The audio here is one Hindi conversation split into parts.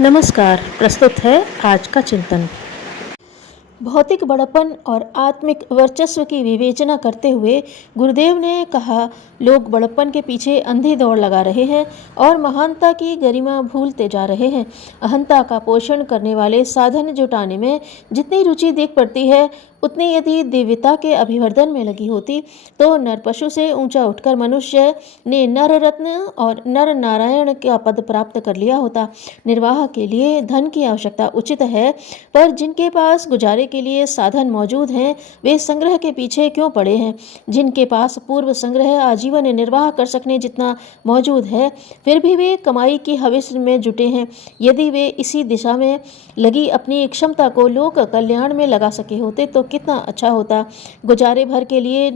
नमस्कार। प्रस्तुत है आज का चिंतन। भौतिक बड़प्पन और आत्मिक वर्चस्व की विवेचना करते हुए गुरुदेव ने कहा, लोग बड़प्पन के पीछे अंधी दौड़ लगा रहे हैं और महानता की गरिमा भूलते जा रहे हैं। अहंता का पोषण करने वाले साधन जुटाने में जितनी रुचि देख पड़ती है, उतनी यदि दिव्यता के अभिवर्धन में लगी होती तो नर पशु से ऊंचा उठकर मनुष्य ने नर रत्न और नर नारायण का पद प्राप्त कर लिया होता। निर्वाह के लिए धन की आवश्यकता उचित है, पर जिनके पास गुजारे के लिए साधन मौजूद हैं, वे संग्रह के पीछे क्यों पड़े हैं? जिनके पास पूर्व संग्रह आजीवन निर्वाह कर सकने जितना मौजूद है, फिर भी वे कमाई की हविष्य में जुटे हैं। यदि वे इसी दिशा में लगी अपनी क्षमता को लोक कल्याण में लगा सके होते तो कितना अच्छा होता। गुजारे भर के लिए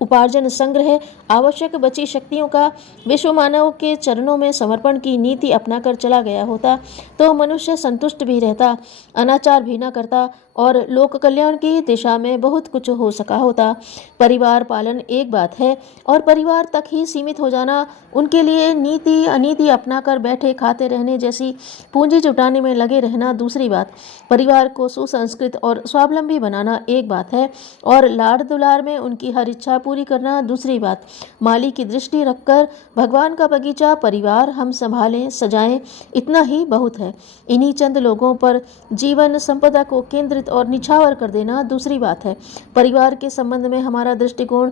उपार्जन संग्रह आवश्यक बची शक्तियों का विश्व मानव के चरणों में समर्पण की नीति अपनाकर चला गया होता तो मनुष्य संतुष्ट भी रहता, अनाचार भी न करता और लोक कल्याण की दिशा में बहुत कुछ हो सका होता। परिवार पालन एक बात है और परिवार तक ही सीमित हो जाना, उनके लिए नीति अनीति अपनाकर बैठे खाते रहने जैसी पूंजी जुटाने में लगे रहना दूसरी बात। परिवार को सुसंस्कृत और स्वावलंबी बनाना एक बात है और लाड़ दुलार में उनकी हर इच्छा पूरी करना दूसरी बात। माली की दृष्टि रखकर भगवान का बगीचा परिवार हम संभालें सजाएं, इतना ही बहुत है। इन्हीं चंद लोगों पर जीवन संपदा को केंद्रित और निछावर कर देना दूसरी बात है। परिवार के संबंध में हमारा दृष्टिकोण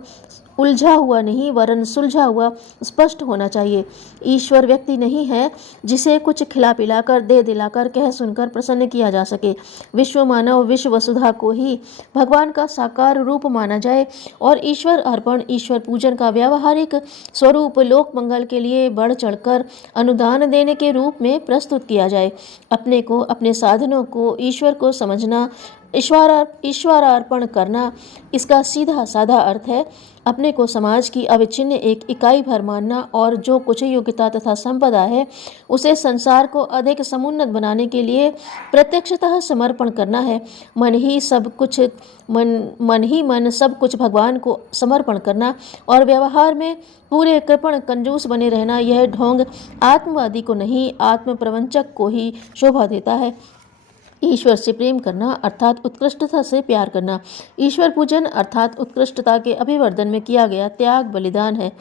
उलझा हुआ नहीं वरन सुलझा हुआ स्पष्ट होना चाहिए। ईश्वर व्यक्ति नहीं है जिसे कुछ खिला पिलाकर दे दिलाकर कह सुनकर प्रसन्न किया जा सके। विश्व मानव विश्व वसुधा को ही भगवान का साकार रूप माना जाए और ईश्वर अर्पण ईश्वर पूजन का व्यावहारिक स्वरूप लोक मंगल के लिए बढ़ चढ़कर अनुदान देने के रूप में प्रस्तुत किया जाए। अपने को अपने साधनों को ईश्वर को समझना, ईश्वरार्पण करना, इसका सीधा साधा अर्थ है अपने को समाज की अविच्छिन्न एक इकाई भर मानना और जो कुछ योग्यता तथा संपदा है उसे संसार को अधिक समुन्नत बनाने के लिए प्रत्यक्षतः समर्पण करना है। मन ही मन सब कुछ भगवान को समर्पण करना और व्यवहार में पूरे कृपण कंजूस बने रहना, यह ढोंग आत्मवादी को नहीं आत्म प्रवंचक को ही शोभा देता है। ईश्वर से प्रेम करना अर्थात उत्कृष्टता से प्यार करना ईश्वर पूजन अर्थात उत्कृष्टता के अभिवर्धन में किया गया त्याग बलिदान है।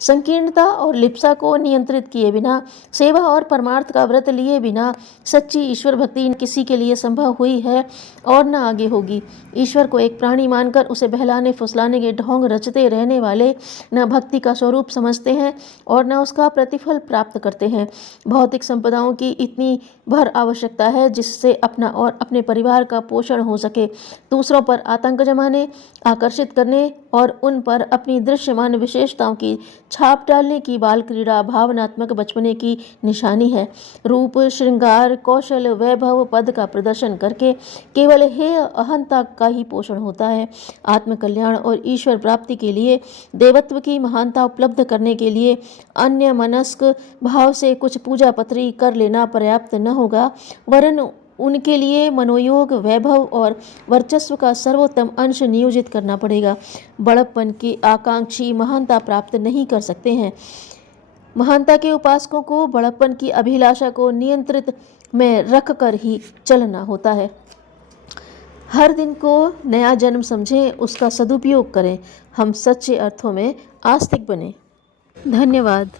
संकीर्णता और लिप्सा को नियंत्रित किए बिना, सेवा और परमार्थ का व्रत लिए बिना सच्ची ईश्वर भक्ति किसी के लिए संभव हुई है और न आगे होगी। ईश्वर को एक प्राणी मानकर उसे बहलाने फुसलाने के ढोंग रचते रहने वाले न भक्ति का स्वरूप समझते हैं और न उसका प्रतिफल प्राप्त करते हैं। भौतिक संपदाओं की इतनी भर आवश्यकता है जिससे अपना और अपने परिवार का पोषण हो सके। दूसरों पर आतंक जमाने, आकर्षित करने और उन पर अपनी दृश्यमान विशेषताओं की छाप डालने की बाल क्रीड़ा भावनात्मक बचपने की निशानी है। रूप, श्रृंगार, कौशल, वैभव, पद का प्रदर्शन करके केवल हे अहंता का ही पोषण होता है। आत्मकल्याण और ईश्वर प्राप्ति के लिए, देवत्व की महानता उपलब्ध करने के लिए अन्य मनस्क भाव से कुछ पूजा पत्री कर लेना पर्याप्त न होगा, वरन उनके लिए मनोयोग, वैभव और वर्चस्व का सर्वोत्तम अंश नियोजित करना पड़ेगा। बड़प्पन की आकांक्षी महानता प्राप्त नहीं कर सकते हैं। महानता के उपासकों को बड़प्पन की अभिलाषा को नियंत्रित में रख कर ही चलना होता है। हर दिन को नया जन्म समझें, उसका सदुपयोग करें। हम सच्चे अर्थों में आस्तिक बने। धन्यवाद।